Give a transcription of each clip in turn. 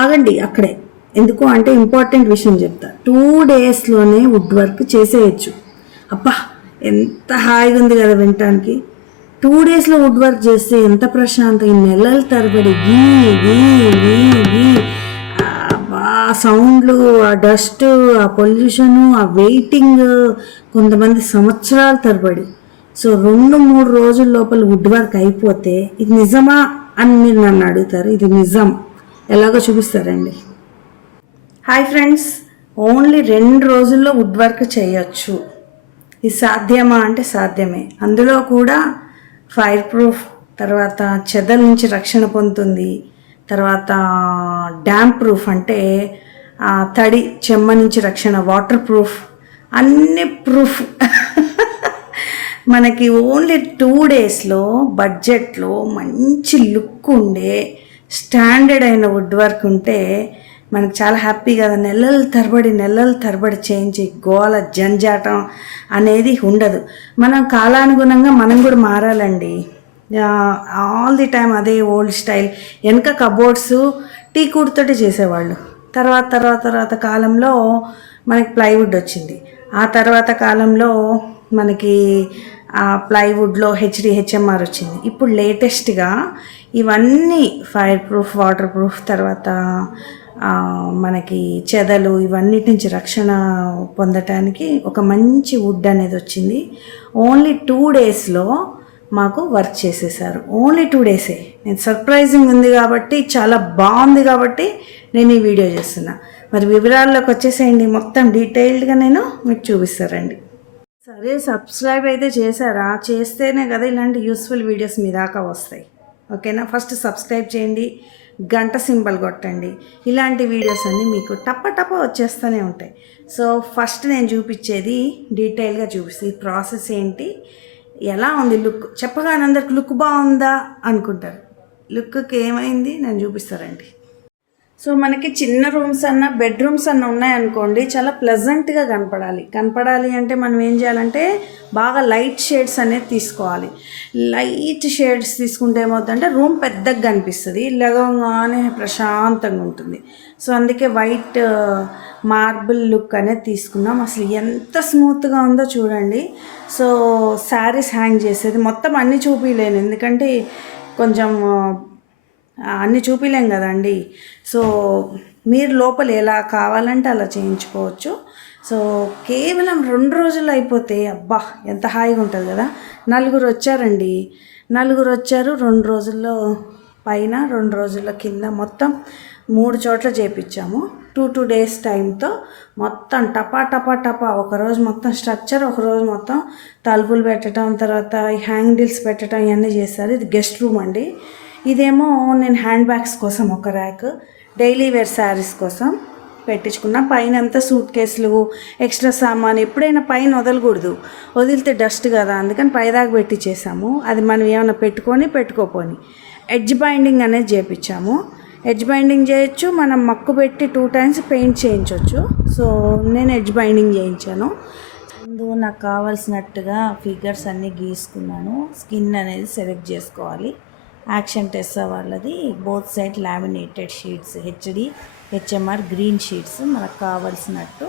ఆగండి అక్కడే. ఎందుకు అంటే ఇంపార్టెంట్ విషయం చెప్తా. 2 డేస్లోనే వుడ్ వర్క్ చేసేయచ్చు. అబ్బా ఎంత హాయిగా ఉంది కదా వినటానికి. 2 డేస్లో వుడ్ వర్క్ చేస్తే ఎంత ప్రశాంతం. ఈ నెలల తరబడి గీ గీ గీ గీ ఆ సౌండ్లు, ఆ డస్ట్, ఆ పొల్యూషను, ఆ వెయిటింగ్, కొంతమంది సంవత్సరాల తరబడి. సో 2-3 రోజుల లోపల వుడ్ వర్క్ అయిపోతే ఇది నిజమా అని మీరు నన్ను అడుగుతారు. ఇది నిజం. ఎలాగో చూపిస్తారండి. హాయ్ ఫ్రెండ్స్, ఓన్లీ 2 రోజుల్లో వుడ్ వర్క్ చేయొచ్చు. ఇది సాధ్యమా అంటే సాధ్యమే. అందులో కూడా ఫైర్ ప్రూఫ్, తర్వాత చెదల నుంచి రక్షణ పొందుతుంది, తర్వాత డ్యామ్ ప్రూఫ్ అంటే తడి చెమ్మ నుంచి రక్షణ, వాటర్ ప్రూఫ్, అన్ని ప్రూఫ్. మనకి ఓన్లీ 2 డేస్లో బడ్జెట్లో మంచి లుక్ ఉండే స్టాండర్డ్ అయిన వుడ్ వర్క్ ఉంటే మనకు చాలా హ్యాపీ కదా. నెలల తరబడి చేయించి గోల జంజాటం అనేది ఉండదు. మనం కాలానుగుణంగా మనం కూడా మారాలండి. ఆల్ ది టైం అదే ఓల్డ్ స్టైల్. వెనక కబోర్డ్స్ టీకుడ్తోటి చేసేవాళ్ళు. తర్వాత కాలంలో మనకి ప్లైవుడ్ వచ్చింది. ఆ తర్వాత కాలంలో మనకి ప్లైవుడ్లో HDHMR వచ్చింది. ఇప్పుడు లేటెస్ట్గా ఇవన్నీ ఫైర్ ప్రూఫ్, వాటర్ ప్రూఫ్, తర్వాత మనకి చెదలు ఇవన్నిటి నుంచి రక్షణ పొందటానికి ఒక మంచి వుడ్ అనేది వచ్చింది. ఓన్లీ 2 డేస్లో మాకు వర్క్ చేసేసారు. ఓన్లీ 2 డేసే. నేను సర్ప్రైజింగ్ ఉంది కాబట్టి, చాలా బాగుంది కాబట్టి నేను ఈ వీడియో చేస్తున్నా. మరి వివరాల్లోకి వచ్చేసేయండి. మొత్తం డీటెయిల్డ్గా నేను మీకు చూపిస్తారండి. సరే, సబ్స్క్రైబ్ అయితే చేశారా? చేస్తేనే కదా ఇలాంటి యూస్ఫుల్ వీడియోస్ మీ దాకా వస్తాయి. ఓకేనా? ఫస్ట్ సబ్స్క్రైబ్ చేయండి, గంట సింబల్ కొట్టండి. ఇలాంటి వీడియోస్ అన్నీ మీకు టప్ప వచ్చేస్తూనే ఉంటాయి. సో ఫస్ట్ నేను చూపించేది డీటెయిల్గా చూపిస్తే ఈ ప్రాసెస్ ఏంటి, ఎలా ఉంది లుక్. చెప్పగానే అందరికి లుక్ బాగుందా అనుకుంటారు. లుక్కి ఏమైంది నేను చూపిస్తారండి. సో మనకి చిన్న రూమ్స్ అన్న బెడ్రూమ్స్ అన్న ఉన్నాయనుకోండి, చాలా ప్లెజెంట్గా కనపడాలి అంటే మనం ఏం చేయాలంటే బాగా లైట్ షేడ్స్ అనేది తీసుకోవాలి. లైట్ షేడ్స్ తీసుకుంటే ఏమవుతుందంటే రూమ్ పెద్దగా కనిపిస్తుంది, లగంగానే ప్రశాంతంగా ఉంటుంది. సో అందుకే వైట్ మార్బుల్ లుక్ అనేది తీసుకున్నాం. అసలు ఎంత స్మూత్గా ఉందో చూడండి. సో శారీస్ హ్యాంగ్ చేసేది మొత్తం అన్నీ చూపించలేను, ఎందుకంటే కొంచెం అన్నీ చూపించలేం కదండి. సో మీరు లోపల ఎలా కావాలంటే అలా చేయించుకోవచ్చు. సో కేవలం 2 రోజుల్లో అయిపోతే అబ్బా ఎంత హాయిగా ఉంటుంది కదా. 4 వచ్చారండి. 4 వచ్చారు 2 రోజుల్లో పైన, 2 రోజుల్లో కింద, మొత్తం 3 చోట్ల చేయించాము. 2 డేస్ టైంతో మొత్తం టపా ఒకరోజు మొత్తం స్ట్రక్చర్, ఒకరోజు మొత్తం తలుపులు పెట్టడం, తర్వాత హ్యాండిల్స్ పెట్టడం, ఇవన్నీ చేస్తారు. ఇది గెస్ట్ రూమ్ అండి. ఇదేమో నేను హ్యాండ్ బ్యాగ్స్ కోసం ఒక ర్యాక్, డైలీ వేర్ శారీస్ కోసం పెట్టించుకున్నా. పైన అంతా సూట్ కేసులు, ఎక్స్ట్రా సామాన్ ఎప్పుడైనా పైన వదలకూడదు, వదిలితే డస్ట్ కదా, అందుకని పైదాకా పెట్టించేసాము. అది మనం ఏమైనా పెట్టుకోపోని. ఎడ్జ్ బైండింగ్ అనేది చేయించాము. ఎడ్జ్ బైండింగ్ చేయొచ్చు, మనం మక్కు పెట్టి 2 టైమ్స్ పెయింట్ చేయించవచ్చు. సో నేను ఎడ్జ్ బైండింగ్ చేయించాను. ముందు నాకు కావాల్సినట్టుగా ఫిగర్స్ అన్నీ గీసుకున్నాను. స్కిన్ అనేది సెలెక్ట్ చేసుకోవాలి. యాక్షన్ టెస్సా వాళ్ళది both side laminated sheets, HDHMR green sheets మనకు కావాల్సినట్టు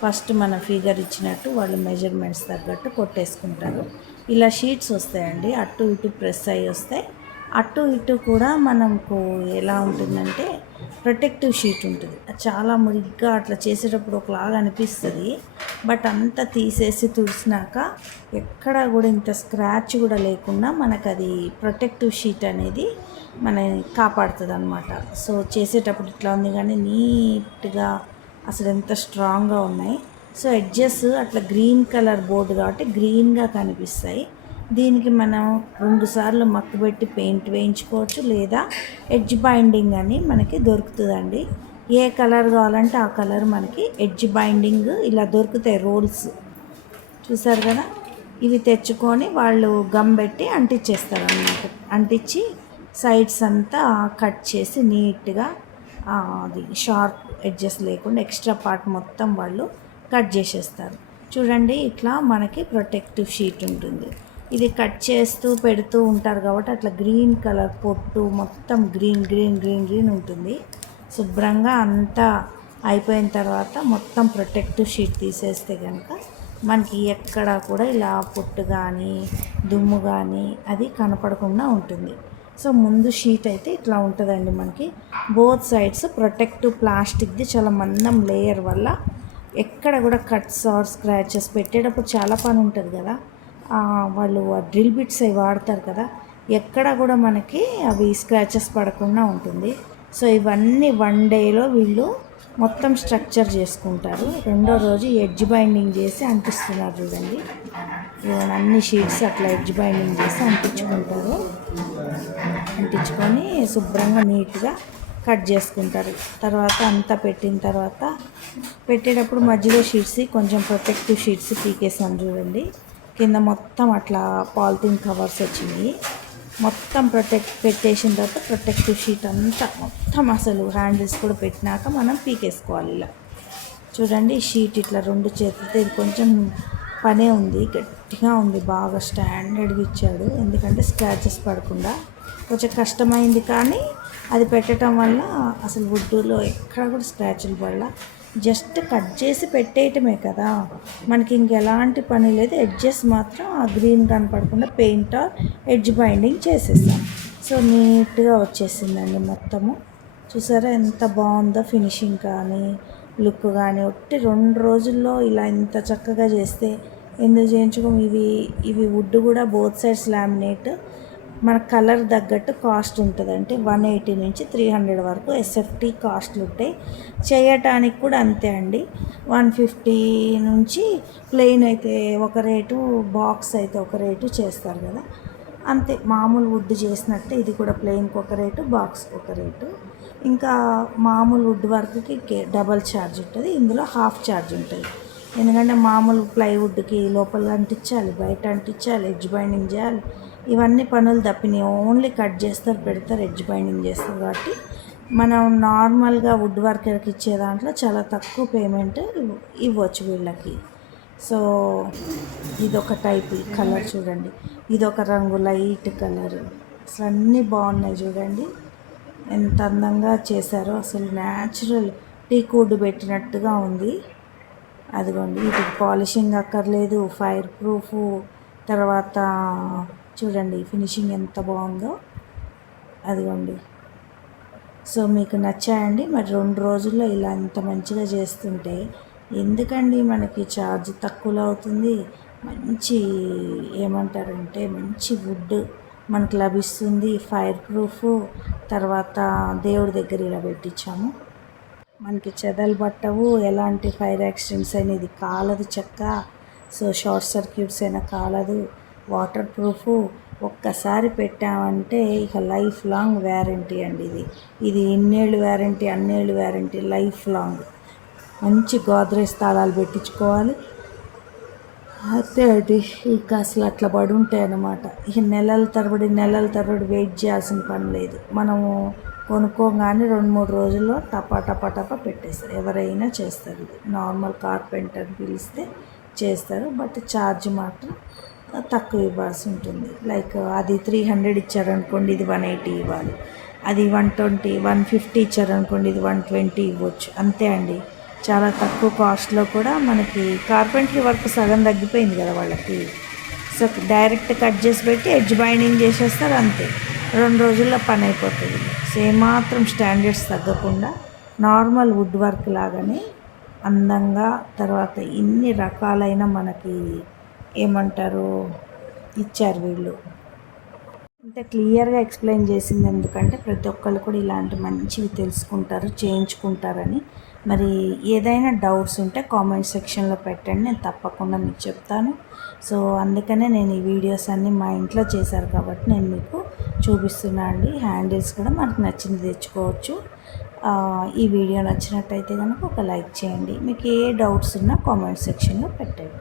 ఫస్ట్ మన ఫిగర్ ఇచ్చినట్టు వాళ్ళు మెజర్మెంట్స్ తగ్గట్టు కొట్టేసుకుంటారు. ఇలా షీట్స్ వస్తాయండి, అటు ఇటు ప్రెస్ అయ్యి వస్తాయి. అటు ఇటు కూడా మనకు ఎలా ఉంటుందంటే ప్రొటెక్టివ్ షీట్ ఉంటుంది. చాలా మురిగ్గా అట్లా చేసేటప్పుడు ఒకలాగా అనిపిస్తుంది, బట్ అంతా తీసేసి తుడిసినాక ఎక్కడ కూడా ఇంత స్క్రాచ్ కూడా లేకుండా మనకు అది ప్రొటెక్టివ్ షీట్ అనేది మనని కాపాడుతుంది అన్నమాట. సో చేసేటప్పుడు ఇట్లా ఉంది కానీ నీట్గా అసలు ఎంత స్ట్రాంగ్గా ఉన్నాయి. సో ఎడ్జెస్ అట్లా గ్రీన్ కలర్ బోర్డు కాబట్టి గ్రీన్గా కనిపిస్తాయి. దీనికి మనం 2 సార్లు మక్కు పెట్టి పెయింట్ వేయించుకోవచ్చు, లేదా ఎడ్జ్ బైండింగ్ అని మనకి దొరుకుతుందండి. ఏ కలర్ కావాలంటే ఆ కలర్ మనకి ఎడ్జ్ బైండింగ్ ఇలా దొరుకుతాయి రోల్స్, చూసారు కదా. ఇవి తెచ్చుకొని వాళ్ళు గమ్ పెట్టి అంటించేస్తారు అన్నమాట. అంటించి సైడ్స్ అంతా కట్ చేసి నీట్గా అది షార్ప్ ఎడ్జెస్ లేకుండా ఎక్స్ట్రా పార్ట్ మొత్తం వాళ్ళు కట్ చేసేస్తారు. చూడండి, ఇట్లా మనకి ప్రొటెక్టివ్ షీట్ ఉంటుంది. ఇది కట్ చేస్తూ పెడుతూ ఉంటారు కాబట్టి అట్లా గ్రీన్ కలర్ పొట్టు మొత్తం గ్రీన్ ఉంటుంది. శుభ్రంగా అంతా అయిపోయిన తర్వాత మొత్తం ప్రొటెక్టివ్ షీట్ తీసేస్తే కనుక మనకి ఎక్కడ కూడా ఇలా పొట్టు కానీ దుమ్ము కానీ అది కనపడకుండా ఉంటుంది. సో ముందు షీట్ అయితే ఇట్లా ఉంటుందండి. మనకి బోత్ సైడ్స్ ప్రొటెక్టివ్ ప్లాస్టిక్ది చాలా మందం లేయర్ వల్ల ఎక్కడ కూడా కట్స్ ఆర్ స్క్రాచెస్ పెట్టేటప్పుడు చాలా పని ఉంటుంది కదా, వాళ్ళు డ్రిల్ బిట్స్ అవి వాడతారు కదా, ఎక్కడ కూడా మనకి అవి స్క్రాచెస్ పడకుండా ఉంటుంది. సో ఇవన్నీ 1 డేలో వీళ్ళు మొత్తం స్ట్రక్చర్ చేసుకుంటారు. రెండో రోజు ఎడ్జ్ బైండింగ్ చేసి అంటిస్తున్నారు చూడండి. అన్ని షీట్స్ అట్లా ఎడ్జ్ బైండింగ్ చేసి అంటించుకుంటారు. అంటించుకొని శుభ్రంగా నీట్గా కట్ చేసుకుంటారు. తర్వాత అంతా పెట్టిన తర్వాత పెట్టేటప్పుడు మధ్యలో షీట్స్ కొంచెం ప్రొటెక్టివ్ షీట్స్ పీకేసాను చూడండి. కింద మొత్తం అట్లా పాలిథిన్ కవర్స్ వచ్చినాయి. మొత్తం పెట్టేసిన తర్వాత ప్రొటెక్టివ్ షీట్ అంతా మొత్తం అసలు హ్యాండిల్స్ కూడా పెట్టినాక మనం పీకేసుకోవాలి. ఇలా చూడండి, ఈ షీట్ ఇట్లా 2 చేతులతో ఇది కొంచెం పనే ఉంది, గట్టిగా ఉంది, బాగా స్టాండర్డ్గా ఇచ్చాడు. ఎందుకంటే స్క్రాచెస్ పడకుండా కొంచెం కష్టమైంది, కానీ అది పెట్టడం వల్ల అసలు వుడ్డులో ఎక్కడ కూడా స్క్రాచ్లు పడలా. జస్ట్ కట్ చేసి పెట్టేయటమే కదా, మనకి ఇంకెలాంటి పని లేదు. ఎడ్జెస్ మాత్రం ఆ గ్రీన్ కనపడకుండా పెయింట్ ఆర్ ఎడ్జ్ బైండింగ్ చేసేసాం. సో నీట్గా వచ్చేసిందండి మొత్తము. చూసారా ఎంత బాగుందో ఫినిషింగ్ కానీ లుక్ కానీ. ఒట్టి 2 రోజుల్లో ఇలా ఇంత చక్కగా చేస్తే ఎందుకు చేయించుకోము. ఇవి వుడ్ కూడా బోత్ సైడ్స్ లామినేట్. మన కలర్ తగ్గట్టు కాస్ట్ ఉంటుంది. అంటే 180 నుంచి 300 వరకు ఎస్ఎఫ్టీ కాస్ట్లు ఉంటాయి. చేయటానికి కూడా అంతే అండి. 150 నుంచి ప్లెయిన్ అయితే ఒక రేటు, బాక్స్ అయితే ఒక రేటు చేస్తారు కదా, అంతే. మామూలు వుడ్ చేసినట్టే ఇది కూడా ప్లెయిన్కి ఒక రేటు, బాక్స్కి ఒక రేటు. ఇంకా మామూలు వుడ్ వర్క్కి డబల్ ఛార్జ్ ఉంటుంది, ఇందులో హాఫ్ ఛార్జ్ ఉంటుంది. ఎందుకంటే మామూలు ప్లైవుడ్కి లోపల అంటించాలి, బయట అంటించాలి, ఎడ్జ్ బైండింగ్ చేయాలి, ఇవన్నీ పనులు తప్పినాయి. ఓన్లీ కట్ చేస్తారు, పెడతారు, ఎడ్జ్ బైండింగ్ చేస్తారు. కాబట్టి మనం నార్మల్గా వుడ్ వర్కర్కి ఇచ్చే దాంట్లో చాలా తక్కువ పేమెంట్ ఇవ్వచ్చు వీళ్ళకి. సో ఇదొక టైప్ కలర్ చూడండి, ఇదొక రంగు లైట్ కలర్. అసలు అన్నీ బాగున్నాయి చూడండి, ఎంత అందంగా చేశారో. అసలు న్యాచురల్ టీక్ వుడ్ పెట్టినట్టుగా ఉంది. అదిగోండి, వీటికి పాలిషింగ్ అక్కర్లేదు, ఫైర్ ప్రూఫ్. తర్వాత చూడండి ఫినిషింగ్ ఎంత బాగుందో. అదిగోండి. సో మీకు నచ్చాయండి. మరి 2 రోజుల్లో ఇలా ఇంత మంచిగా చేస్తుంటే ఎందుకండి, మనకి ఛార్జ్ తక్కువలో అవుతుంది. మంచి ఏమంటారంటే మంచి వుడ్ మనకు లభిస్తుంది, ఫైర్ ప్రూఫ్. తర్వాత దేవుడి దగ్గర ఇలా పెట్టించాము, మనకి చెదలు పట్టవు, ఎలాంటి ఫైర్ యాక్సిడెంట్స్ అయినా ఇది కాలదు చెక్క. సో షార్ట్ సర్క్యూట్స్ అయినా కాలదు, వాటర్ ప్రూఫ్. ఒక్కసారి పెట్టామంటే ఇక లైఫ్ లాంగ్ వ్యారంటీ అండి. ఇది ఇన్నేళ్ళు వ్యారంటీ, అన్నేళ్ళు వ్యారంటీ, లైఫ్ లాంగ్. మంచి గోద్రేజ్ తాళాలు పెట్టించుకోవాలి అంతే అండి. ఇక అసలు అట్లా పడి ఉంటాయి అన్నమాట. ఇక నెలల తరబడి వెయిట్ చేయాల్సిన పని లేదు. మనము కొనుక్కోగానే 2-3 రోజుల్లో టపా పెట్టేస్తారు. ఎవరైనా చేస్తారు. ఇది నార్మల్ కార్పెంటర్ పిలిస్తే చేస్తారు, బట్ ఛార్జ్ మాత్రం తక్కువ ఇవ్వాల్సి ఉంటుంది. లైక్ అది 300 ఇచ్చారనుకోండి, ఇది 180 ఇవ్వాలి. అది 120, 150 ఇచ్చారనుకోండి, ఇది 120 ఇవ్వచ్చు. అంతే అండి. చాలా తక్కువ కాస్ట్లో కూడా మనకి కార్పెంటరీ వర్క్ సగం తగ్గిపోయింది కదా వాళ్ళకి. సో డైరెక్ట్ కట్ చేసి పెట్టి ఎడ్జ్ బైండింగ్ చేసేస్తారు, అంతే. 2 రోజుల్లో పని అయిపోతుంది. సేమ్ మాత్రం స్టాండర్డ్స్ తగ్గకుండా నార్మల్ వుడ్ వర్క్ లాగానే అందంగా. తర్వాత ఇన్ని రకాలైన మనకి ఏమంటారు ఇచ్చారు వీళ్ళు. ఇంత క్లియర్గా ఎక్స్ప్లెయిన్ చేసింది ఎందుకంటే ప్రతి ఒక్కళ్ళు కూడా ఇలాంటి మంచివి తెలుసుకుంటారు, చేయించుకుంటారని. మరి ఏదైనా డౌట్స్ ఉంటే కామెంట్ సెక్షన్లో పెట్టండి, నేను తప్పకుండా మీకు చెప్తాను. సో అందుకనే నేను ఈ వీడియోస్ అన్నీ మా ఇంట్లో చేశారు కాబట్టి నేను మీకు చూపిస్తున్నా అండి. హ్యాండిల్స్ కూడా మనకు నచ్చింది తెచ్చుకోవచ్చు. ఈ వీడియో నచ్చినట్టయితే కనుక ఒక లైక్ చేయండి. మీకు ఏ డౌట్స్ ఉన్నా కామెంట్ సెక్షన్లో పెట్టండి.